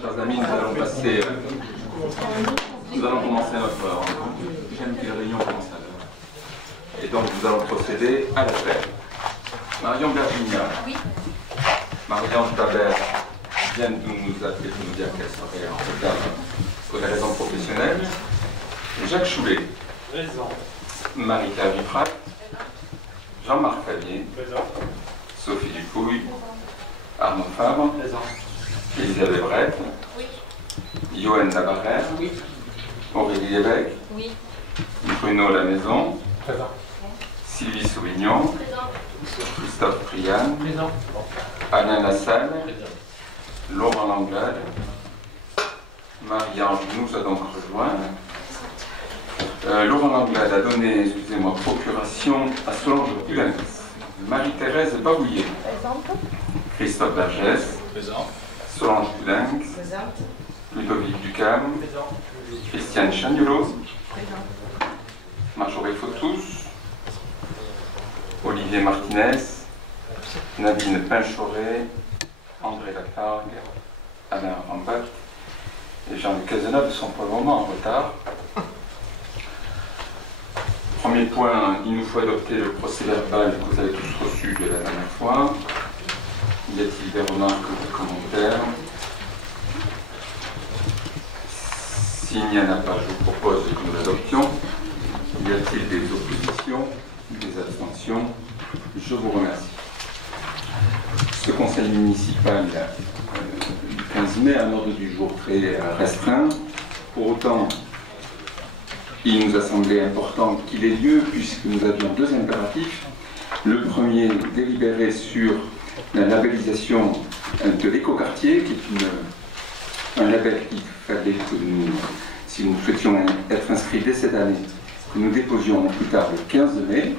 Chers amis, nous allons commencer notre rencontre. J'aime que les réunions commencent à l'heure. Et donc nous allons procéder à l'appel. Marion Berginia, oui. Marie-Ange Tabert viennent de nous appeler pour nous dire qu'elle serait en retard pour des raisons professionnelles. Jacques Choulet, présent. Marie-Claire Vifrat, Jean-Marc Favier, présent. Sophie Dupouille, Arnaud Fabre, présent. Elisabeth Brett, oui. Yoann Navarrère, oui. Aurélie Lévesque, oui. Bruno Lamaison, présent. Sylvie Sauvignon, présent. Christophe Prian, présent. Alain Lassalle, présent. Laurent Langlade, Marie-Ange nous a donc rejoint. Laurent Langlade a donné, excusez-moi, procuration à Solange Hulens, Marie-Thérèse Babouillet, Christophe Vergès, présent. Solange Hulens, Ludovic Ducam, présent. Christiane Chagnolot, Marjorie Fotous, Olivier Martinez, Nadine Pinchoret, André Lacargue, Alain Rambach et Jean-Luc Cazeneuve sont pour le moment en retard. Premier point, il nous faut adopter le procès-verbal que vous avez tous reçu de la dernière fois. Y a-t-il des remarques ou des commentaires? S'il n'y en a pas, je vous propose que nous l'adoptions. Y a-t-il des oppositions, des abstentions? Je vous remercie. Ce conseil municipal du 15 mai a un ordre du jour très restreint. Pour autant, il nous a semblé important qu'il ait lieu puisque nous avions deux impératifs. Le premier, délibérer sur la labellisation de l'écoquartier, qui est un label qu'il fallait que nous, si nous souhaitions être inscrits dès cette année, que nous déposions plus tard le 15 mai.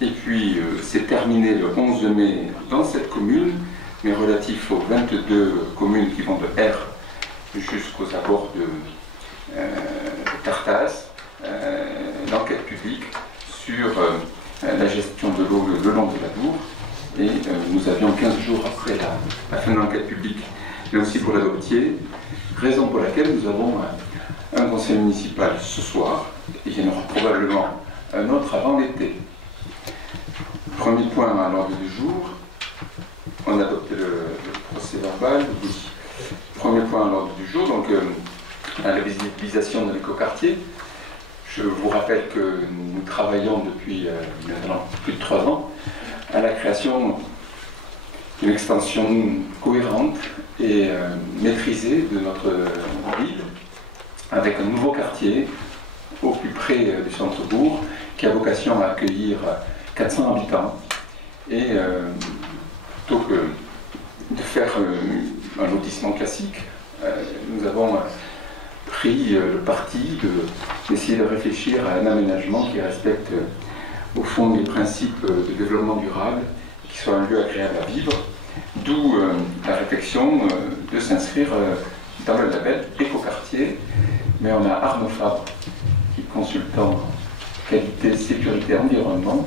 Et puis, c'est terminé le 11 mai dans cette commune, mais relatif aux 22 communes qui vont de R jusqu'aux abords de Tartas, l'enquête publique sur la gestion de l'eau le long de la Dour. Et nous avions 15 jours après la fin de l'enquête publique, mais aussi pour l'adopter, raison pour laquelle nous avons un conseil municipal ce soir, et il y en aura probablement un autre avant l'été. Premier point à l'ordre du jour, on adopte le procès-verbal. Oui. Premier point à l'ordre du jour, donc la visibilisation de l'écoquartier. Je vous rappelle que nous travaillons depuis maintenant plus de 3 ans à la création d'une extension cohérente et maîtrisée de notre ville, avec un nouveau quartier au plus près du centre-bourg, qui a vocation à accueillir 400 habitants. Et plutôt que de faire un lotissement classique, nous avons pris le parti d'essayer de réfléchir à un aménagement qui respecte au fond les principes de développement durable, qui soit un lieu agréable à vivre, d'où la réflexion de s'inscrire dans le label écoquartier. Mais on a Arnaud Fabre, qui est consultant qualité, sécurité, environnement,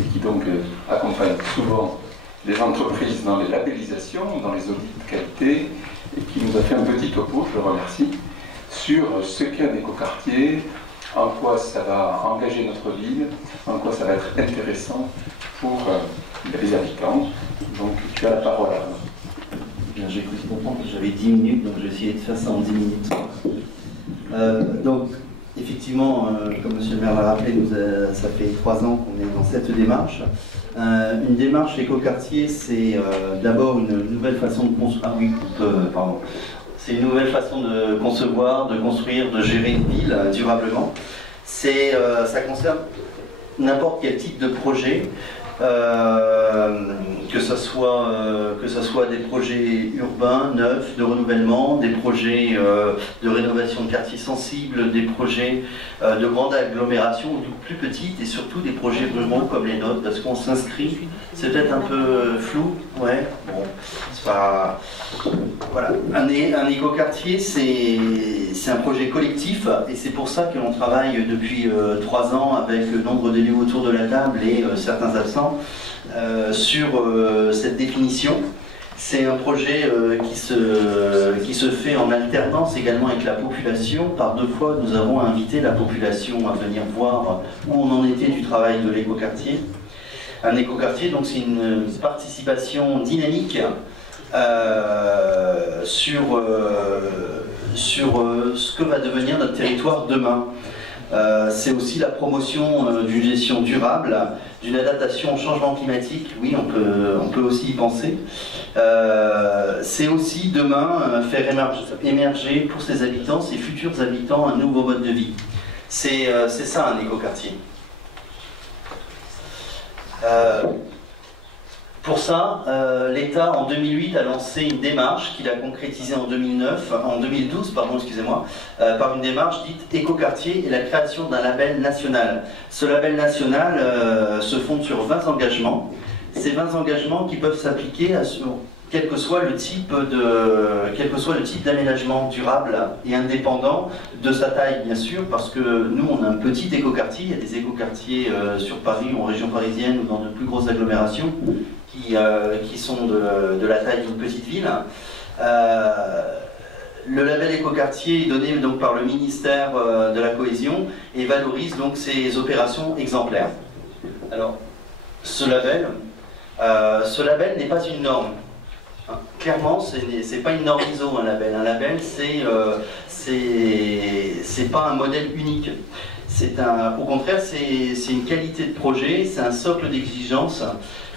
et qui donc accompagne souvent les entreprises dans les labellisations, dans les audits de qualité, et qui nous a fait un petit topo, je le remercie, sur ce qu'est un écoquartier, en quoi ça va engager notre ville, en quoi ça va être intéressant pour les habitants. Donc tu as la parole, Arnaud. Bien, j'ai cru comprendre que j'avais 10 minutes, donc j'ai essayé de faire ça en 10 minutes. Donc, effectivement, comme M. le maire l'a rappelé, ça fait 3 ans qu'on est dans cette démarche. Une démarche écoquartier, c'est d'abord une nouvelle façon de construire. Ah oui, pardon. C'est une nouvelle façon de concevoir, de construire, de gérer une ville durablement. Ça concerne n'importe quel type de projet, que ce soit des projets urbains, neufs, de renouvellement, des projets de rénovation de quartiers sensibles, des projets de grande agglomération ou plus petites, et surtout des projets ruraux comme les nôtres, parce qu'on s'inscrit, c'est peut-être un peu flou, ouais, bon, c'est pas... Voilà, un écoquartier, c'est un projet collectif, et c'est pour ça que l'on travaille depuis 3 ans avec nombre d'élus autour de la table et certains absents sur cette définition C'est un projet qui se fait en alternance également avec la population. Par 2 fois, nous avons invité la population à venir voir où on en était du travail de l'écoquartier. Un écoquartier, donc c'est une participation dynamique sur ce que va devenir notre territoire demain. C'est aussi la promotion d'une gestion durable, d'une adaptation au changement climatique. Oui, on peut aussi y penser. C'est aussi demain faire émerger pour ses habitants, ses futurs habitants, un nouveau mode de vie. C'est ça un écoquartier. Pour ça, l'État en 2008 a lancé une démarche qu'il a concrétisée en 2012, par une démarche dite écoquartier et la création d'un label national. Ce label national se fonde sur 20 engagements. Ces 20 engagements qui peuvent s'appliquer à quel que soit le type d'aménagement durable et indépendant de sa taille, bien sûr, parce que nous, on a un petit écoquartier. Il y a des écoquartiers sur Paris ou en région parisienne ou dans de plus grosses agglomérations qui sont de la taille d'une petite ville. Le label écoquartier est donné donc par le ministère de la Cohésion et valorise donc ces opérations exemplaires. Alors, ce label n'est pas une norme. Clairement, c'est pas une norme ISO, un label. Un label, c'est pas un modèle unique. Au contraire, c'est une qualité de projet, c'est un socle d'exigence.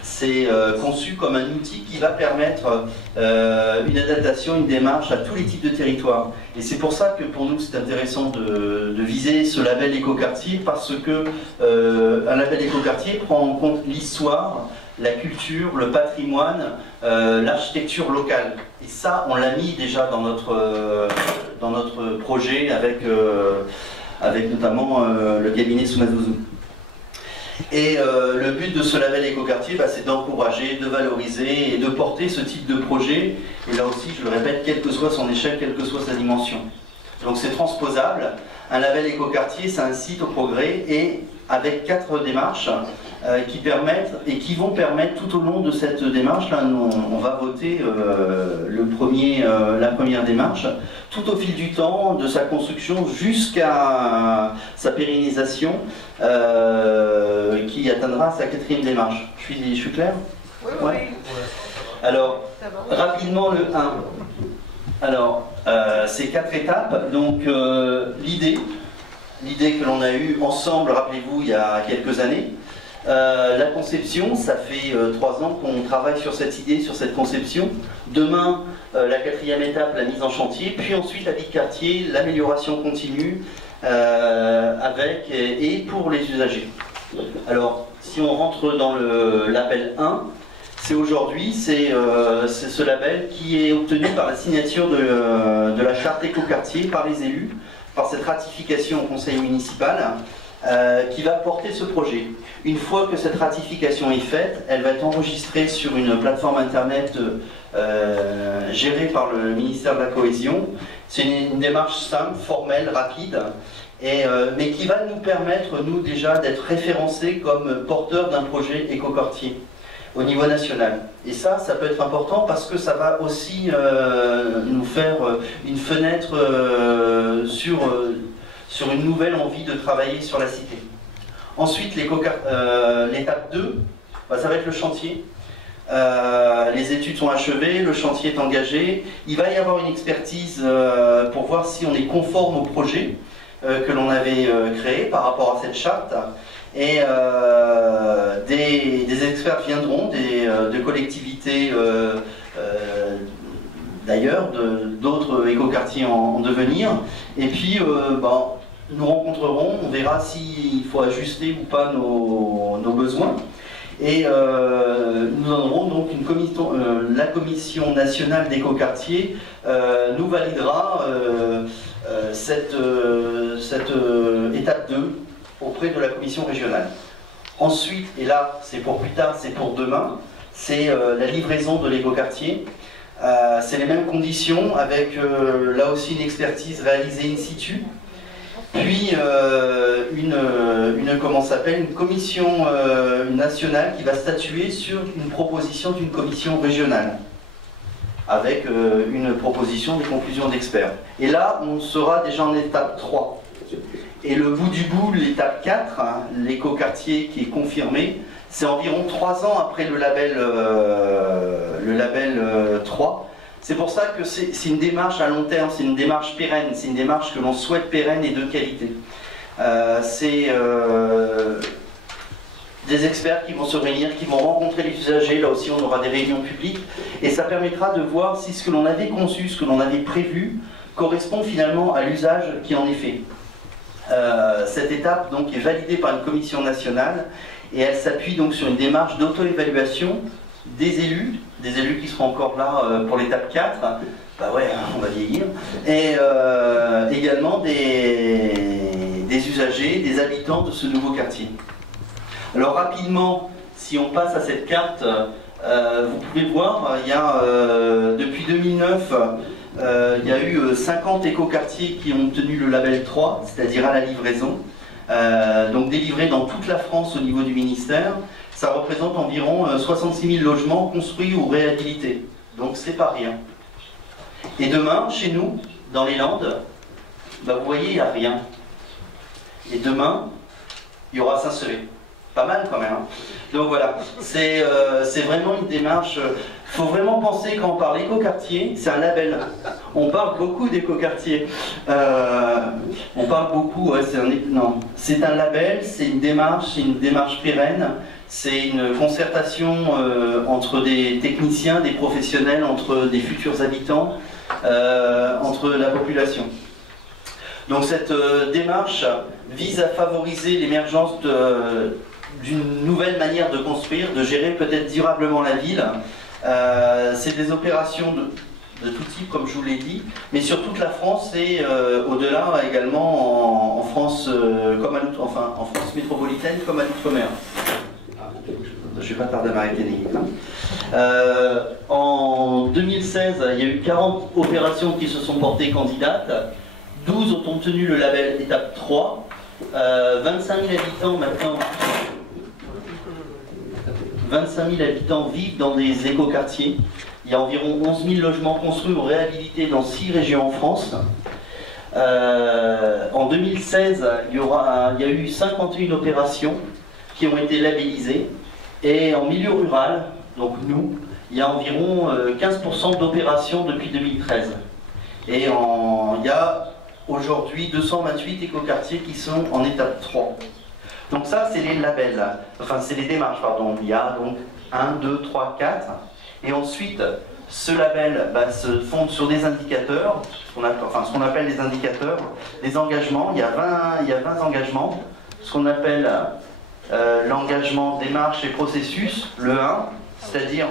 C'est conçu comme un outil qui va permettre une adaptation, une démarche à tous les types de territoires. Et c'est pour ça que pour nous c'est intéressant de viser ce label écoquartier, parce que un label écoquartier prend en compte l'histoire, la culture, le patrimoine, l'architecture locale. Et ça, on l'a mis déjà dans notre projet avec notamment le cabinet Sumazuzu. Et le but de ce label écoquartier, c'est d'encourager, de valoriser et de porter ce type de projet. Et là aussi, je le répète, quelle que soit son échelle, quelle que soit sa dimension. Donc c'est transposable. Un label écoquartier, ça incite au progrès, et avec 4 démarches qui vont permettre tout au long de cette démarche, là on va voter la première démarche, tout au fil du temps, de sa construction jusqu'à sa pérennisation, qui atteindra sa 4e démarche. Je suis clair? Oui, ouais. oui. Alors, rapidement le 1. Alors, c'est 4 étapes. Donc, l'idée que l'on a eue ensemble, rappelez-vous, il y a quelques années. La conception, ça fait 3 ans qu'on travaille sur cette idée, sur cette conception. Demain, la 4e étape, la mise en chantier, puis ensuite la vie de quartier, l'amélioration continue et pour les usagers. Alors, si on rentre dans le label 1, c'est aujourd'hui, c'est ce label qui est obtenu par la signature de la charte écoquartier par les élus, par cette ratification au conseil municipal, qui va porter ce projet. Une fois que cette ratification est faite, elle va être enregistrée sur une plateforme internet gérée par le ministère de la Cohésion. C'est une démarche simple, formelle, rapide, mais qui va nous permettre, nous déjà, d'être référencés comme porteurs d'un projet écoquartier au niveau national. Et ça peut être important parce que ça va aussi nous faire une fenêtre sur une nouvelle envie de travailler sur la cité. Ensuite, l'étape 2, ça va être le chantier. Les études sont achevées, le chantier est engagé. Il va y avoir une expertise pour voir si on est conforme au projet que l'on avait créé par rapport à cette charte. Et des experts viendront, de collectivités d'ailleurs, d'autres écoquartiers en devenir. Et puis, nous rencontrerons, on verra s'il faut ajuster ou pas nos besoins. Et nous donnerons donc la Commission nationale d'écoquartier nous validera cette étape 2 auprès de la commission régionale. Ensuite, et là c'est pour plus tard, c'est pour demain, c'est la livraison de l'écoquartier. C'est les mêmes conditions avec là aussi une expertise réalisée in situ, puis une commission nationale qui va statuer sur une proposition d'une commission régionale. avec une proposition des conclusions d'experts. Et là, on sera déjà en étape 3. Et le bout du bout, l'étape 4, hein, l'écoquartier qui est confirmé, c'est environ 3 ans après le label 3. C'est pour ça que c'est une démarche à long terme, c'est une démarche pérenne, c'est une démarche que l'on souhaite pérenne et de qualité. C'est des experts qui vont se réunir, qui vont rencontrer les usagers, là aussi on aura des réunions publiques, et ça permettra de voir si ce que l'on avait conçu, ce que l'on avait prévu, correspond finalement à l'usage qui en est fait. Cette étape donc est validée par une commission nationale, et elle s'appuie donc sur une démarche d'auto-évaluation des élus qui seront encore là pour l'étape 4, bah ouais, on va vieillir, et également des usagers, des habitants de ce nouveau quartier. Alors rapidement, si on passe à cette carte, vous pouvez voir, il y a, depuis 2009, il y a eu 50 écoquartiers qui ont obtenu le label 3, c'est-à-dire à la livraison, donc délivrés dans toute la France au niveau du ministère. Ça représente environ 66 000 logements construits ou réhabilités, donc c'est pas rien. Et demain, chez nous, dans les Landes, bah, vous voyez, il n'y a rien. Et demain, il y aura Saint-Sevé. Pas mal quand même. Hein. Donc voilà, c'est vraiment une démarche. Il faut vraiment penser quand on parle écoquartier, c'est un label. On parle beaucoup d'écoquartier. On parle beaucoup, ouais, c'est un label, c'est une démarche pérenne. C'est une concertation entre des techniciens, des professionnels, entre des futurs habitants, entre la population. Donc cette démarche vise à favoriser l'émergence d'une nouvelle manière de construire, de gérer peut-être durablement la ville. C'est des opérations de tout type, comme je vous l'ai dit, mais sur toute la France et au-delà également en France, enfin en France métropolitaine comme à l'outre-mer. Je ne vais pas tarder à m'arrêter les gars. En 2016, il y a eu 40 opérations qui se sont portées candidates. 12 ont obtenu le label étape 3. 25 000 habitants maintenant. 25 000 habitants vivent dans des écoquartiers. Il y a environ 11 000 logements construits ou réhabilités dans 6 régions en France. En 2016, il y a eu 51 opérations qui ont été labellisées. Et en milieu rural, donc nous, il y a environ 15% d'opérations depuis 2013. Et il y a aujourd'hui 228 écoquartiers qui sont en étape 3. Donc ça, c'est les labels, enfin c'est les démarches, pardon. Il y a donc 1, 2, 3, 4. Et ensuite, ce label se fonde sur des indicateurs, ce qu'on appelle les indicateurs, des engagements. Il y a 20 engagements, ce qu'on appelle l'engagement démarche et processus, le 1, c'est-à-dire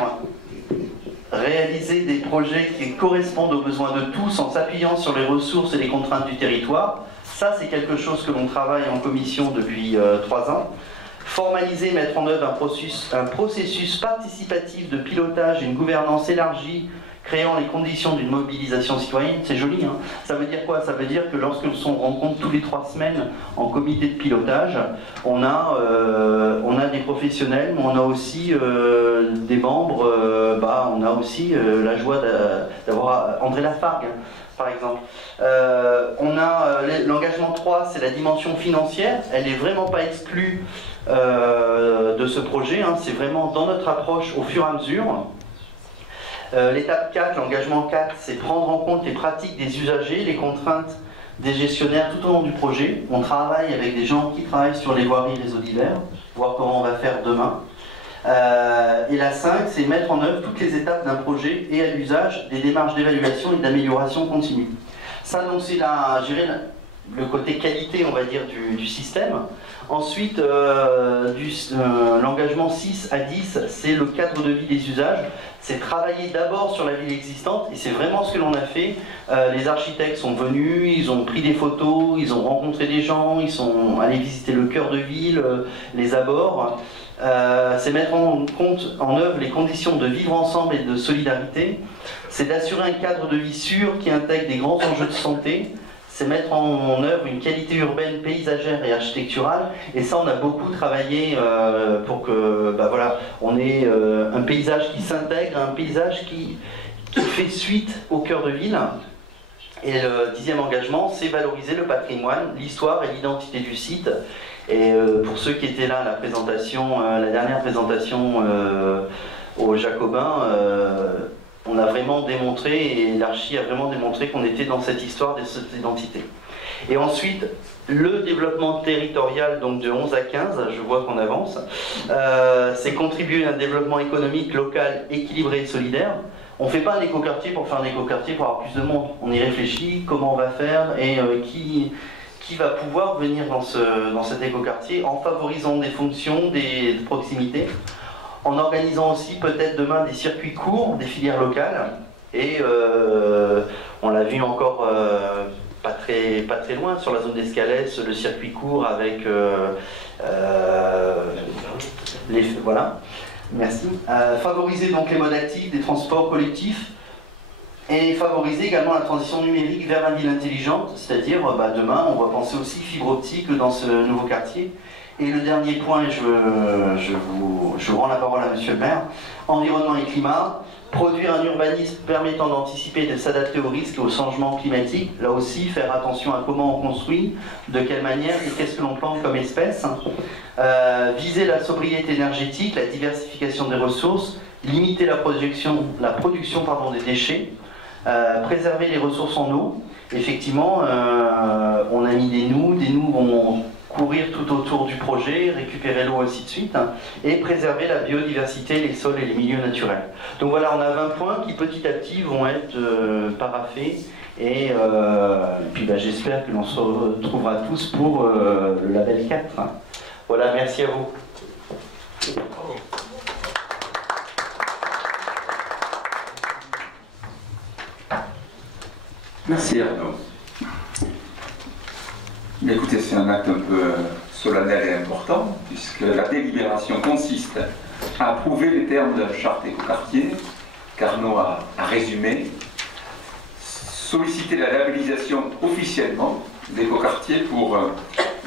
réaliser des projets qui correspondent aux besoins de tous en s'appuyant sur les ressources et les contraintes du territoire. Ça, c'est quelque chose que l'on travaille en commission depuis 3 ans. Formaliser, mettre en œuvre un processus participatif de pilotage et une gouvernance élargie créant les conditions d'une mobilisation citoyenne. C'est joli, hein. Ça veut dire quoi? Ça veut dire que lorsque l'on se rencontre tous les 3 semaines en comité de pilotage, on a des professionnels, mais on a aussi des membres, on a aussi la joie d'avoir André Lafargue, par exemple. On a l'engagement 3, c'est la dimension financière. Elle n'est vraiment pas exclue de ce projet, hein. C'est vraiment dans notre approche au fur et à mesure. L'étape 4, l'engagement 4, c'est prendre en compte les pratiques des usagers, les contraintes des gestionnaires tout au long du projet. On travaille avec des gens qui travaillent sur les voiries réseaux divers, voir comment on va faire demain. Et la 5, c'est mettre en œuvre toutes les étapes d'un projet et à l'usage des démarches d'évaluation et d'amélioration continue. Ça, donc, c'est le côté qualité, on va dire, du système. Ensuite, l'engagement 6 à 10, c'est le cadre de vie des usages. C'est travailler d'abord sur la ville existante, et c'est vraiment ce que l'on a fait. Les architectes sont venus, ils ont pris des photos, ils ont rencontré des gens, ils sont allés visiter le cœur de ville, les abords. C'est mettre en œuvre les conditions de vivre ensemble et de solidarité. C'est d'assurer un cadre de vie sûr qui intègre des grands enjeux de santé. C'est mettre en œuvre une qualité urbaine, paysagère et architecturale. Et ça, on a beaucoup travaillé pour que, on ait un paysage qui s'intègre, un paysage qui qui fait suite au cœur de ville. Et le 10e engagement, c'est valoriser le patrimoine, l'histoire et l'identité du site. Et pour ceux qui étaient là à la présentation, la dernière présentation aux Jacobins, on a vraiment démontré, et l'Archi a vraiment démontré qu'on était dans cette histoire, de cette identité. Et ensuite, le développement territorial, donc de 11 à 15, je vois qu'on avance, c'est contribuer à un développement économique local équilibré et solidaire. On ne fait pas un écoquartier pour faire un écoquartier pour avoir plus de monde. On y réfléchit, comment on va faire et qui va pouvoir venir dans cet écoquartier en favorisant des fonctions, de proximité, en organisant aussi peut-être demain des circuits courts, des filières locales. Et on l'a vu encore pas très loin sur la zone d'Escalès, le circuit court avec voilà. Merci. Favoriser donc les modes actifs des transports collectifs et favoriser également la transition numérique vers la ville intelligente, c'est-à-dire demain on va penser aussi fibre optique dans ce nouveau quartier. Et le dernier point, je vous rends la parole à monsieur le maire, environnement et climat, produire un urbanisme permettant d'anticiper et de s'adapter aux risques et au changement climatique, là aussi faire attention à comment on construit, de quelle manière et qu'est-ce que l'on plante comme espèce. Viser la sobriété énergétique, la diversification des ressources, limiter la production des déchets, préserver les ressources en eau. Effectivement, on a mis des noues vont courir tout autour du projet, récupérer l'eau, ainsi de suite, et préserver la biodiversité, les sols et les milieux naturels. Donc voilà, on a 20 points qui petit à petit vont être paraphés, et puis j'espère que l'on se retrouvera tous pour le label 4. Voilà, merci à vous. Merci Arnaud. Mais écoutez, c'est un acte un peu solennel et important, puisque la délibération consiste à approuver les termes de la charte écoquartier qu'Arnaud a résumé, solliciter la labellisation officiellement d'écoquartier pour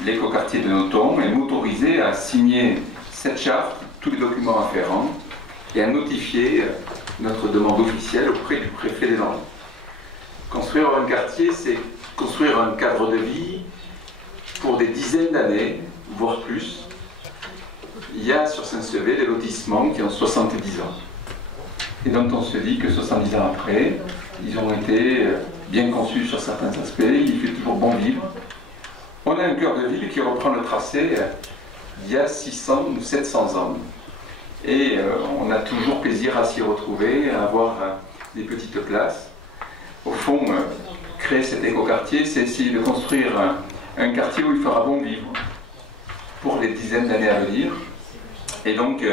l'écoquartier de Nothomb et m'autoriser à signer cette charte, tous les documents afférents, et à notifier notre demande officielle auprès du préfet des Landes. Construire un quartier, c'est construire un cadre de vie pour des dizaines d'années, voire plus. Il y a sur Saint-Sevé des lotissements qui ont 70 ans. Et dont on se dit que 70 ans après, ils ont été bien conçus sur certains aspects, il fait toujours bon vivre. On a un cœur de ville qui reprend le tracé d'il y a 600 ou 700 ans. Et on a toujours plaisir à s'y retrouver, à avoir des petites places. Au fond, créer cet écoquartier, c'est essayer de construire un quartier où il fera bon vivre pour les dizaines d'années à venir. Et donc,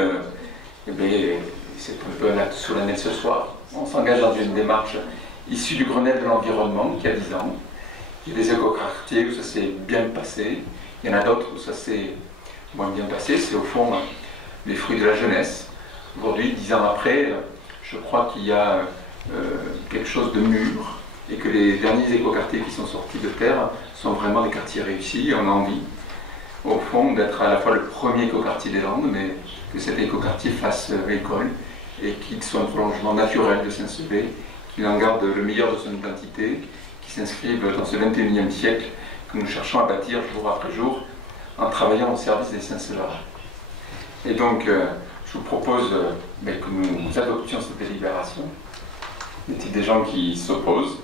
c'est un peu un acte solennel ce soir. On s'engage dans une démarche issue du Grenelle de l'environnement qui a 10 ans. Il y a des écoquartiers où ça s'est bien passé. Il y en a d'autres où ça s'est moins bien passé. C'est au fond les fruits de la jeunesse. Aujourd'hui, 10 ans après, je crois qu'il y a quelque chose de mûr et que les derniers écoquartiers qui sont sortis de terre sont vraiment des quartiers réussis. On a envie, au fond, d'être à la fois le premier écoquartier des Landes, mais que cet écoquartier fasse école et qu'il soit un prolongement naturel de Saint-Sevé, qu'il en garde le meilleur de son identité, qui s'inscrive dans ce 21e siècle que nous cherchons à bâtir jour après jour en travaillant au service des Saint-Séverin. Et donc, je vous propose que nous adoptions cette délibération. Y a-t-il des gens qui s'opposent,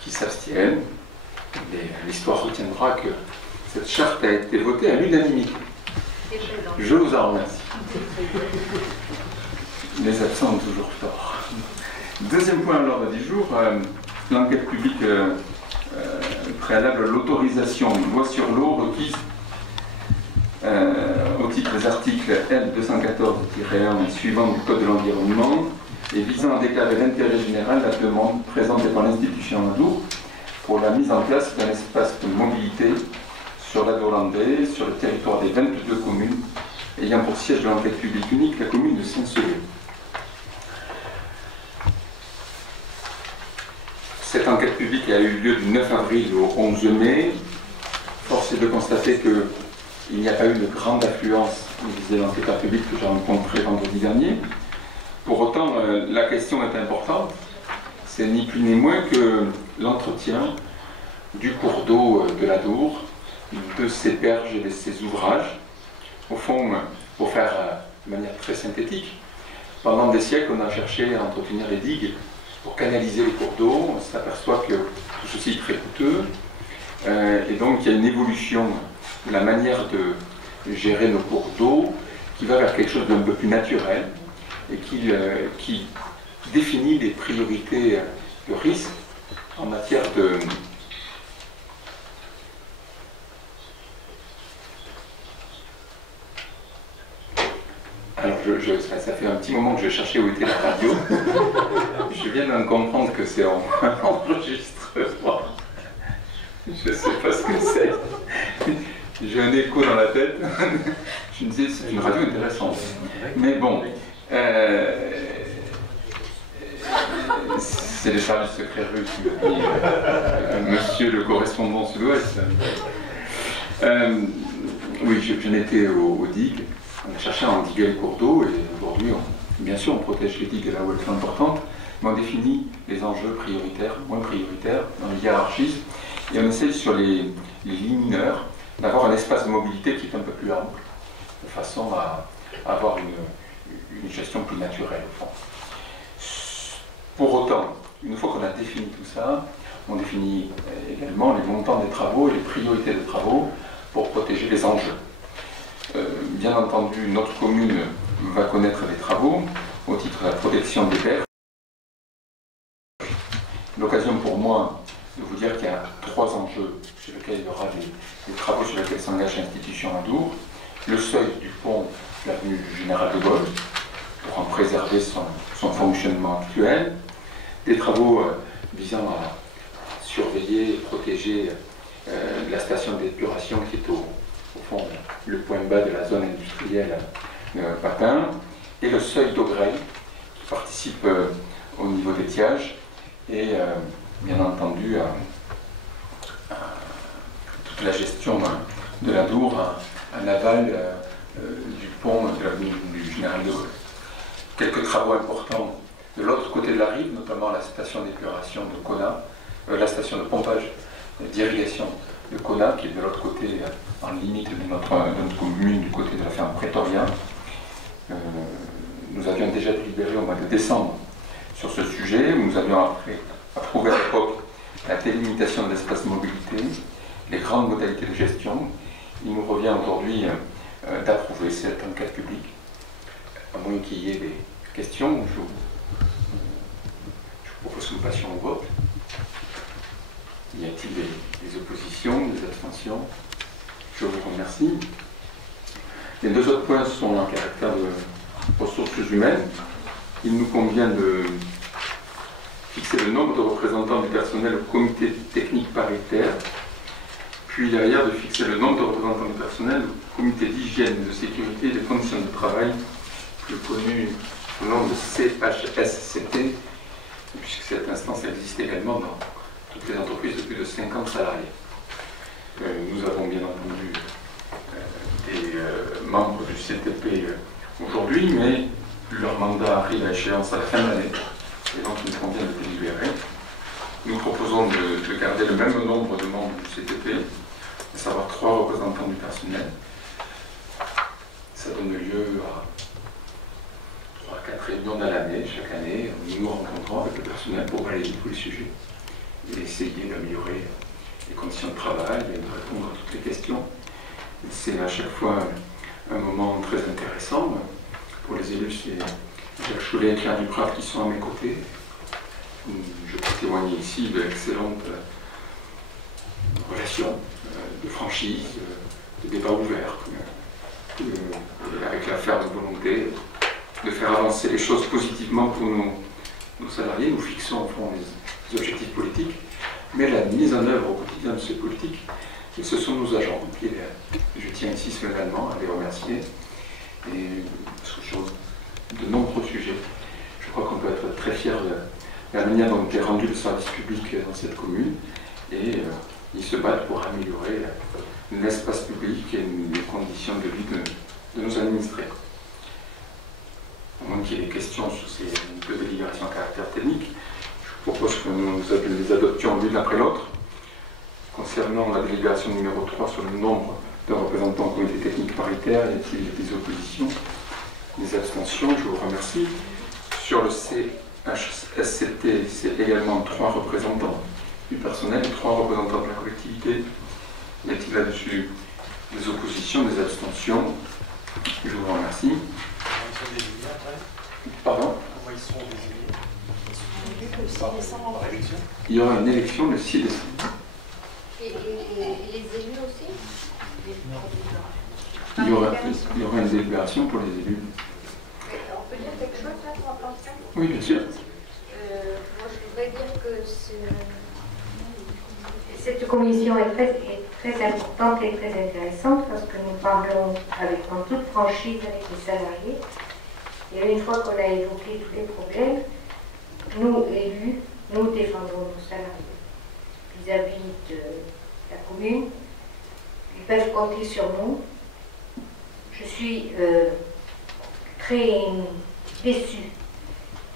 qui s'abstiennent? L'histoire retiendra que cette charte a été votée à l'unanimité. Je vous en remercie. Les absents ont toujours tort. Deuxième point à l'ordre du jour, l'enquête publique préalable à l'autorisation loi sur l'eau requise au titre des articles L214-1 et suivants du Code de l'environnement et visant à déclarer l'intérêt général la demande présentée par l'institution Adour pour la mise en place d'un espace de mobilité sur l'Adour landais, sur le territoire des 22 communes ayant pour siège de l'enquête publique unique la commune de Saint-Sevé. Cette enquête publique a eu lieu du 9 avril au 11 mai. Force est de constater qu'il n'y a pas eu de grande affluence, disait l'enquêteur public que j'ai rencontré vendredi dernier. Pour autant, la question est importante. C'est ni plus ni moins que l'entretien du cours d'eau de la Dour, de ses berges et de ses ouvrages. Au fond, pour faire de manière très synthétique, pendant des siècles, on a cherché à entretenir les digues pour canaliser les cours d'eau. On s'aperçoit que tout ceci est très coûteux. Et donc, il y a une évolution de la manière de gérer nos cours d'eau qui va vers quelque chose d'un peu plus naturel et qui définit des priorités de risque en matière de... Alors, ça fait un petit moment que je cherchais où était la radio. Je viens de comprendre que c'est en enregistrement. Je ne sais pas ce que c'est. J'ai un écho dans la tête. Je me disais, c'est une radio intéressante. Mais bon, c'est les services secrets russes, monsieur le correspondant sud-ouest. Oui, j'en étais aux digues. On a cherché à endiguer les cours d'eau et aujourd'hui, bien sûr, on protège les digues là où elles sont importantes, mais on définit les enjeux prioritaires, moins prioritaires, dans les hiérarchies, et on essaye sur les lignes mineures d'avoir un espace de mobilité qui est un peu plus ample, de façon à avoir une gestion plus naturelle au fond. Pour autant, une fois qu'on a défini tout ça, on définit également les montants des travaux et les priorités des travaux pour protéger les enjeux. Bien entendu, notre commune va connaître des travaux au titre de la protection des berges. L'occasion pour moi de vous dire qu'il y a 3 enjeux sur lesquels il y aura des travaux sur lesquels s'engage l'institution à Dour. Le seuil du pont de l'avenue du Général de Gaulle, pour en préserver son fonctionnement actuel. Des travaux visant à surveiller et protéger la station d'épuration qui est au fond le point bas de la zone industrielle Papin, et le seuil d'eau grêle qui participe au niveau d'étiage et bien entendu à toute la gestion de la Dour en aval du pont de l'avenue du Général de Gaulle. Quelques travaux importants de l'autre côté de la rive, notamment la station d'épuration de Cona, la station de pompage d'irrigation de Cona, qui est de l'autre côté, en limite de notre commune, du côté de la ferme Pretoria. Nous avions déjà délibéré au mois de décembre sur ce sujet. Nous avions approuvé à l'époque la délimitation de l'espace de mobilité, les grandes modalités de gestion. Il nous revient aujourd'hui d'approuver cette enquête publique. À moins qu'il y ait des questions, je vous propose que nous passions au vote. Y a-t-il des oppositions, des abstentions? Je vous remercie. Les 2 autres points sont en caractère de ressources humaines. Il nous convient de fixer le nombre de représentants du personnel au comité technique paritaire, puis derrière de fixer le nombre de représentants du personnel au comité d'hygiène et de sécurité et des conditions de travail, plus connu sous le nom de CHSCT, puisque cette instance existe également dans toutes les entreprises de plus de 50 salariés. Nous avons bien entendu des membres du CTP aujourd'hui, mais leur mandat arrive à échéance à la fin de l'année, et donc il nous convient de délibérer. Nous proposons de garder le même nombre de membres du CTP, à savoir 3 représentants du personnel. Ça donne lieu à 3 à 4 réunions dans l'année, chaque année, nous nous rencontrons avec le personnel pour balayer tous les sujets et essayer d'améliorer les conditions de travail et de répondre à toutes les questions. C'est à chaque fois un moment très intéressant pour les élus. C'est Jacques Choulet et Claire Duprat qui sont à mes côtés. Je peux témoigner ici de l'excellente relation, de franchise, de débat ouvert, avec la ferme volonté de faire avancer les choses positivement pour nos salariés. Nous fixons au fond les objectifs politiques, mais la mise en œuvre au quotidien de ces politiques, ce sont nos agents. Et je tiens ici solennellement à les remercier, et sur de nombreux sujets. Je crois qu'on peut être très fiers de la manière dont est rendu le service public dans cette commune, et ils se battent pour améliorer l'espace public et les conditions de vie de nos administrés. moins qu'il y ait des questions sur ces deux délibérations à caractère technique, je propose que nous les adoptions l'une après l'autre. Concernant la délibération numéro 3 sur le nombre de représentants au comité technique paritaire, y a-t-il des oppositions, des abstentions? Je vous remercie. Sur le CHSCT, c'est également 3 représentants du personnel et 3 représentants de la collectivité. Y a-t-il là-dessus des oppositions, des abstentions? Je vous remercie. Pardon? Comment ils sont désignés? Il y aura une élection le 6 décembre. Et les élus aussi? Il y aura une délibération pour les élus. On peut dire quelque chose là pour un plan de carrière? Oui, bien sûr. Moi, je voudrais dire que cette commission est très importante et très intéressante parce que nous parlons en toute franchise avec les salariés. Et une fois qu'on a évoqué tous les problèmes, nous, élus, nous défendons nos salariés vis-à-vis de la commune. Ils peuvent compter sur nous. Je suis très déçue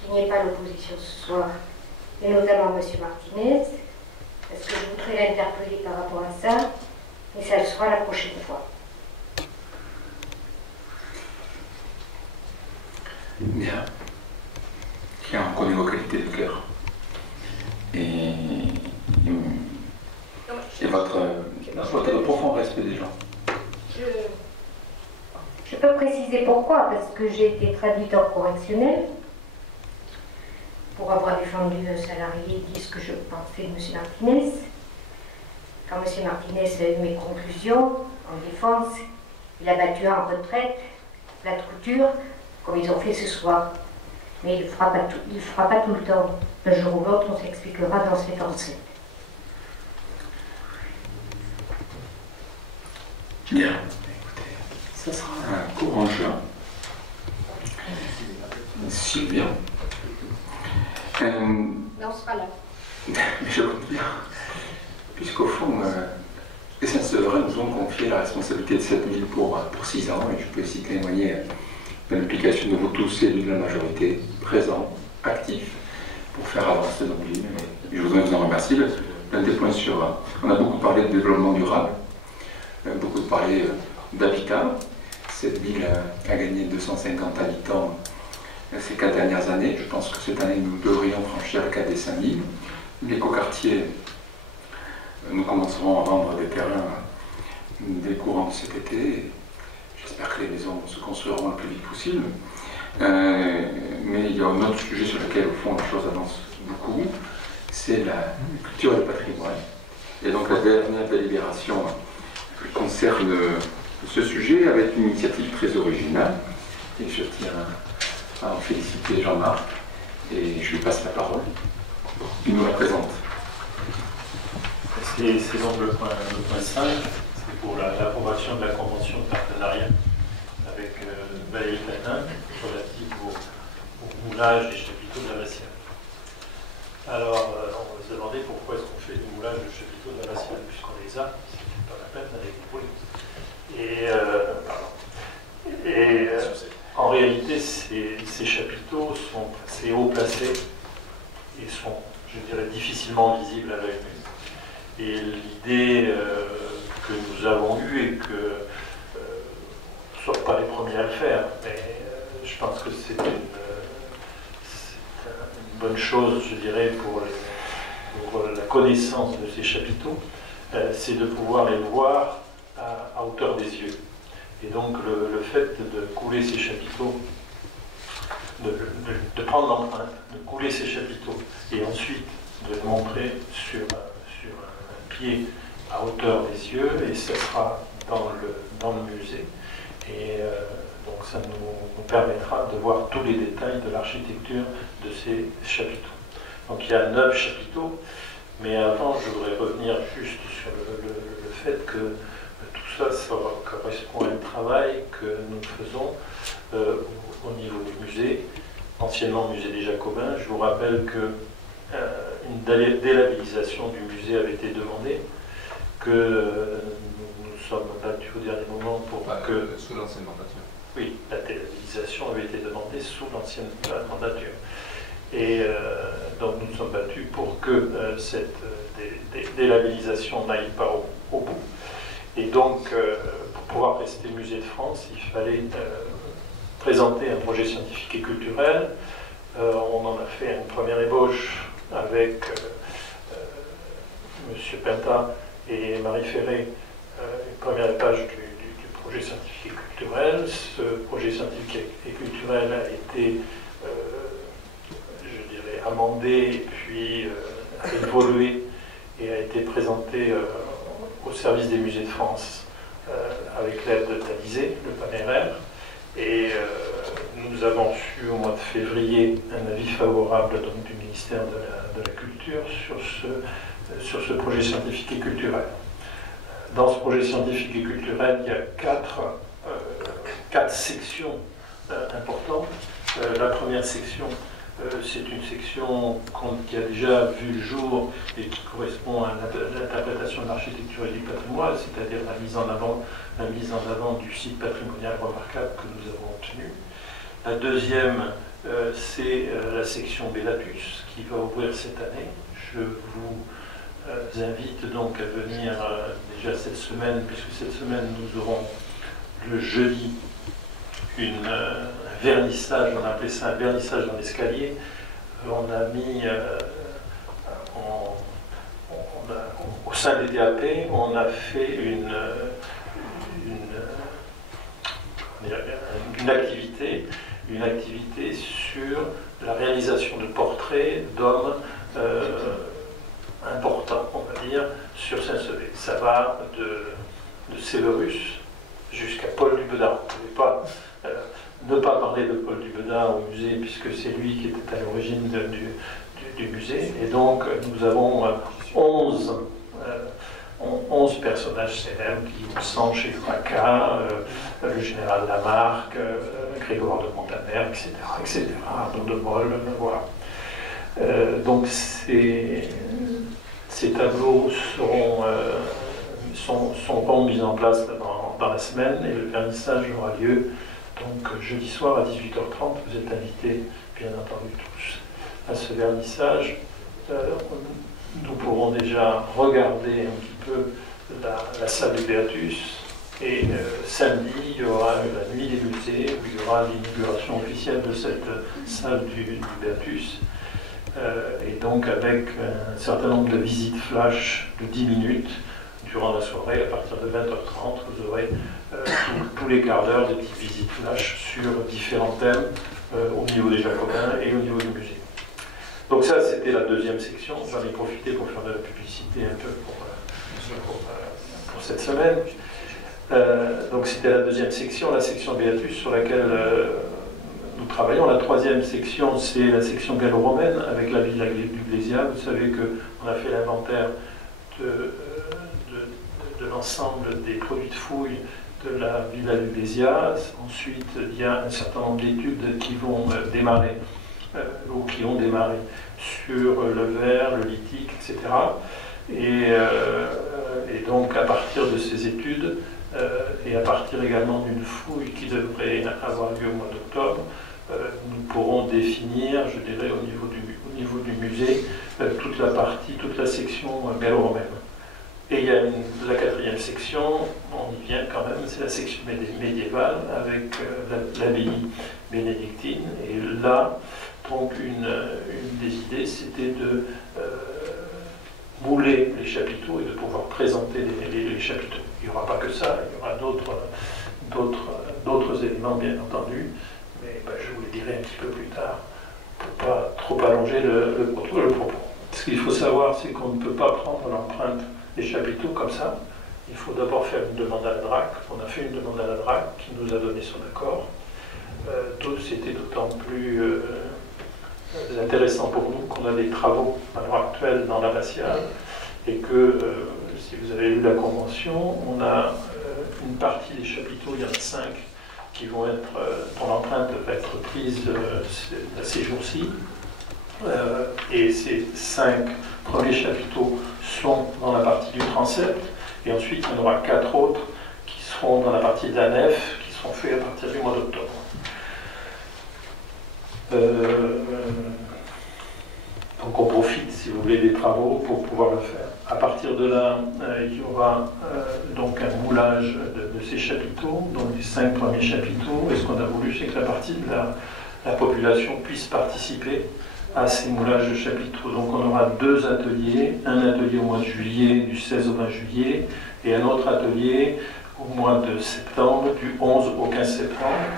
qu'il n'y ait pas l'opposition ce soir, et notamment M. Martinez, parce que je voudrais l'interpeller par rapport à ça, et ça le sera la prochaine fois. Bien. On connaît vos qualités de cœur. Et votre profond respect des gens. Je peux préciser pourquoi, parce que j'ai été traduite en correctionnel pour avoir défendu un salarié dit ce que je pensais de M. Martinez. Quand M. Martinez a eu mes conclusions en défense, il a battu en retraite, la couture, comme ils ont fait ce soir. Mais il ne fera pas tout le temps. Un jour ou l'autre, on s'expliquera dans cette enceinte. Bien. Écoutez, ça sera un courant juin. Sylvia. Mais on sera là. Mais je compte bien. Puisqu'au fond, les Saint-Severin nous ont confié la responsabilité de cette ville pour 6 ans, et je peux ici témoigner de l'implication de vous tous, élus de la majorité, présents, actifs, pour faire avancer notre ville. Et je voudrais vous en remercier. L'un des points sur... On a beaucoup parlé de développement durable, beaucoup parlé d'habitat. Cette ville a gagné 250 habitants ces 4 dernières années. Je pense que cette année, nous devrions franchir le cap des 5000. L'écoquartier, nous commencerons à vendre des terrains dès le courant de cet été. J'espère que les maisons se construiront le plus vite possible. Mais il y a un autre sujet sur lequel, au fond, les choses avancent beaucoup, c'est la culture et le patrimoine. Et donc la dernière délibération concerne ce sujet avec une initiative très originale. Et je tiens à en féliciter Jean-Marc. Et je lui passe la parole. Il nous la présente. C'est donc le point 5, c'est pour l'approbation de la convention de partenariat avec Valérie Planin relative au moulage des chapiteaux de la Massière. Alors, on va se demander pourquoi est-ce qu'on fait du moulage de chapiteaux de la Massière, puisqu'on les a, c'est pas la peine d'aller les brûler. Et en réalité, ces chapiteaux sont assez haut placés et sont, je dirais, difficilement visibles à l'œil nu. Et l'idée que nous avons eue, et que nous ne sommes pas les premiers à le faire, mais je pense que c'est une bonne chose, je dirais, pour la connaissance de ces chapiteaux, c'est de pouvoir les voir à hauteur des yeux. Et donc le fait de couler ces chapiteaux, de prendre l'empreinte, de couler ces chapiteaux, et ensuite de les montrer sur un pied à hauteur des yeux, et ça sera dans le musée. Et donc ça nous permettra de voir tous les détails de l'architecture de ces chapiteaux. Donc il y a 9 chapiteaux, mais avant je voudrais revenir juste sur le fait que tout ça correspond à un travail que nous faisons au niveau du musée, anciennement musée des Jacobins. Je vous rappelle que une délabellisation du musée avait été demandée, que nous sommes battus au dernier moment pour que... Sous l'ancienne nomenclature. Oui, la délabellisation avait été demandée sous l'ancienne mandature. Et donc nous nous sommes battus pour que cette délabellisation n'aille pas au bout. Et donc, pour pouvoir rester musée de France, il fallait présenter un projet scientifique et culturel. On en a fait une première ébauche avec M. Pinta et Marie Ferré, une première page du projet scientifique et culturel. Ce projet scientifique et culturel a été, je dirais, amendé et puis évolué et a été présenté au service des musées de France avec l'aide de Talisé, le PANERER. Et nous avons su au mois de février un avis favorable donc, du ministère de la Culture sur ce projet scientifique et culturel. Dans ce projet scientifique et culturel, il y a quatre sections importantes. La première section, c'est une section qui a déjà vu le jour et qui correspond à l'interprétation de l'architecture et du patrimoine, c'est-à-dire la mise en avant du site patrimonial remarquable que nous avons obtenu. La deuxième, c'est la section Bellatus qui va ouvrir cette année. Je vous invite donc à venir déjà cette semaine, puisque cette semaine nous aurons le jeudi un vernissage, on a appelé ça un vernissage dans l'escalier. On a mis au sein des DAP, on a fait une activité sur la réalisation de portraits d'hommes importants, on va dire, sur Saint-Sevé. Ça va de Séverus jusqu'à Paul Dubedin. On ne pas ne pas parler de Paul Dubedin au musée, puisque c'est lui qui était à l'origine du musée. Et donc, nous avons 11 personnages célèbres qui sont chez Fracas, le général Lamarck, Grégoire de Montaner, etc., Arnaud de Moll, voilà. Donc, ces tableaux seront mis en place dans la semaine, et le vernissage aura lieu donc jeudi soir à 18h30. Vous êtes invités, bien entendu, tous à ce vernissage. Nous pourrons déjà regarder un petit peu la salle du Beatus. Et samedi, il y aura la nuit des musées, où il y aura l'inauguration officielle de cette salle du Beatus. Et donc avec un certain nombre de visites flash de 10 minutes durant la soirée. À partir de 20h30, vous aurez tous les quarts d'heure des petites visites flash sur différents thèmes au niveau des Jacobins et au niveau du musée. Donc ça, c'était la deuxième section. J'en ai profité pour faire de la publicité un peu pour cette semaine. Donc c'était la deuxième section, la section Beatus, sur laquelle nous travaillons. La troisième section, c'est la section gallo-romaine avec la villa du Glésia. Vous savez qu'on a fait l'inventaire de l'ensemble des produits de fouilles de la villa du Glésia. Ensuite, il y a un certain nombre d'études qui vont démarrer ou qui ont démarré sur le verre, le lithique, etc. Et donc, à partir de ces études, et à partir également d'une fouille qui devrait avoir lieu au mois d'octobre, nous pourrons définir, je dirais, au niveau du musée, toute la section gallo-romaine. Et il y a la quatrième section, on y vient quand même, c'est la section médiévale avec l'abbaye bénédictine. Et là, donc, une des idées, c'était de mouler les chapiteaux et de pouvoir présenter les chapiteaux. Il n'y aura pas que ça, il y aura d'autres éléments, bien entendu, mais je vous les dirai un petit peu plus tard, pour ne pas trop allonger le propos. Ce qu'il faut savoir, c'est qu'on ne peut pas prendre l'empreinte des chapiteaux comme ça. Il faut d'abord faire une demande à la DRAC. On a fait une demande à la DRAC qui nous a donné son accord. C'était d'autant plus intéressant pour nous qu'on a des travaux à l'heure actuelle dans l'abbatiale et que, si vous avez lu la convention, on a une partie des chapiteaux, il y en a 5 qui vont être, dont l'empreinte va être prise ces jours-ci. Et ces 5 premiers chapiteaux sont dans la partie du transept, et ensuite il y en aura 4 autres qui seront dans la partie de la nef, qui sont faits à partir du mois d'octobre. Donc on profite, si vous voulez, des travaux pour pouvoir le faire. À partir de là, il y aura donc un moulage de ces chapiteaux, donc les 5 premiers chapiteaux. Et ce qu'on a voulu, c'est que la partie de la population puisse participer à ces moulages de chapiteaux. Donc on aura 2 ateliers, un atelier au mois de juillet, du 16 au 20 juillet, et un autre atelier au mois de septembre, du 11 au 15 septembre,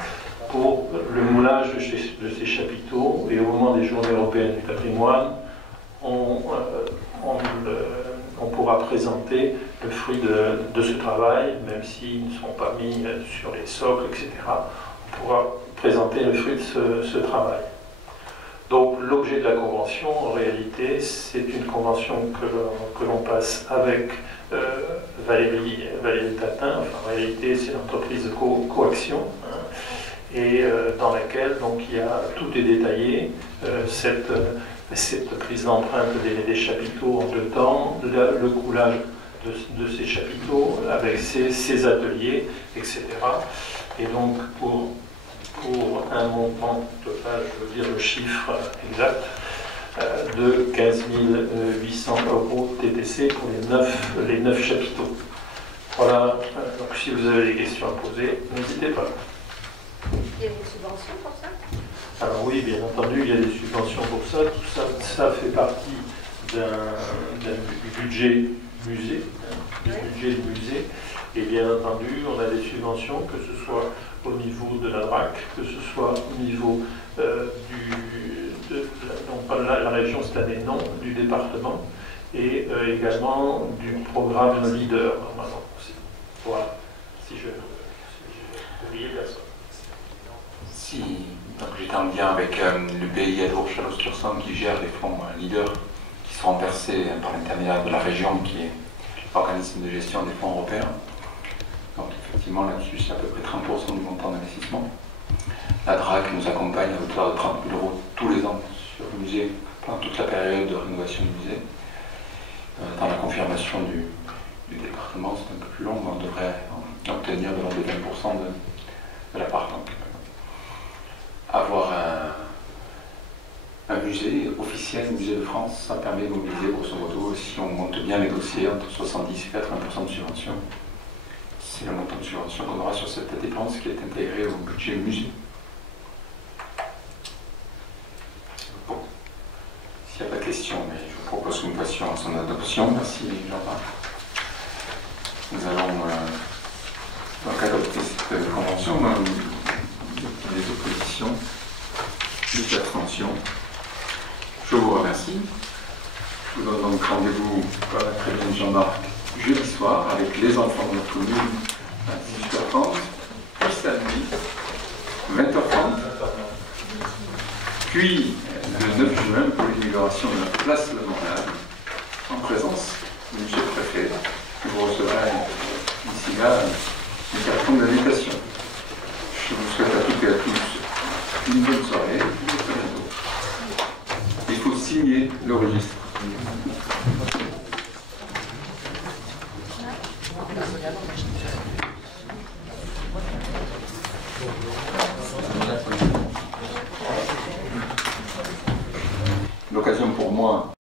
pour le moulage de ces chapiteaux. Et au moment des Journées européennes du patrimoine, on pourra présenter le fruit de ce travail, même s'ils ne sont pas mis sur les socles, etc. On pourra présenter le fruit de ce travail. Donc l'objet de la convention, en réalité, c'est une convention que l'on passe avec Valérie Tatin. Enfin, en réalité, c'est l'entreprise de coaction, hein, et dans laquelle donc, tout est détaillé, cette prise d'empreinte des chapiteaux en 2 temps, le coulage de ces chapiteaux avec ces ateliers, etc. Et donc pour un montant total, je veux dire le chiffre exact, de 15 800 € TTC pour les 9 chapiteaux. Voilà, donc si vous avez des questions à poser, n'hésitez pas. Il y a des subventions pour ça? Alors oui, bien entendu, il y a des subventions pour ça. Tout ça fait partie du budget musée, budget du musée. Et bien entendu, on a des subventions, que ce soit au niveau de la DRAC, que ce soit au niveau non pas la région cette année, non, du département, et également du programme Leader, normalement aussi. Voilà, si je oublié personne. Si, donc j'étais en lien avec le BI Lourdes-Chalon-sur-Saône qui gère les fonds Leader qui seront versés par l'intermédiaire de la région qui est l'organisme de gestion des fonds européens. Donc effectivement là-dessus c'est à peu près 30% du montant d'investissement. La DRAC nous accompagne à hauteur de 30 000 € tous les ans sur le musée pendant toute la période de rénovation du musée. Dans la confirmation du département, c'est un peu plus long, mais on devrait obtenir de l'ordre de 20% de la part. Donc, avoir un musée officiel, musée de France, ça permet de mobiliser grosso modo, si on monte bien les dossiers, entre 70 et 80% de subvention. C'est le montant de subvention qu'on aura sur cette dépense qui est intégrée au budget musée. Bon, s'il n'y a pas de questions, mais je vous propose que nous passions à son adoption. Merci Jean-Marc. Nous allons donc adopter cette convention. Des oppositions, des abstentions. Je vous remercie. Je vous donne donc rendez-vous, comme l'a très bien Jean-Marc, jeudi soir avec les enfants de notre commune à 18h30, puis samedi 20h30, puis le 9 juin pour l'inauguration de la place Le Montréal en présence du monsieur le préfet qui vous recevra d'ici là une carton d'invitation. Je vous souhaite à toutes et à tous une bonne soirée et à très bientôt. Il faut signer le registre. L'occasion pour moi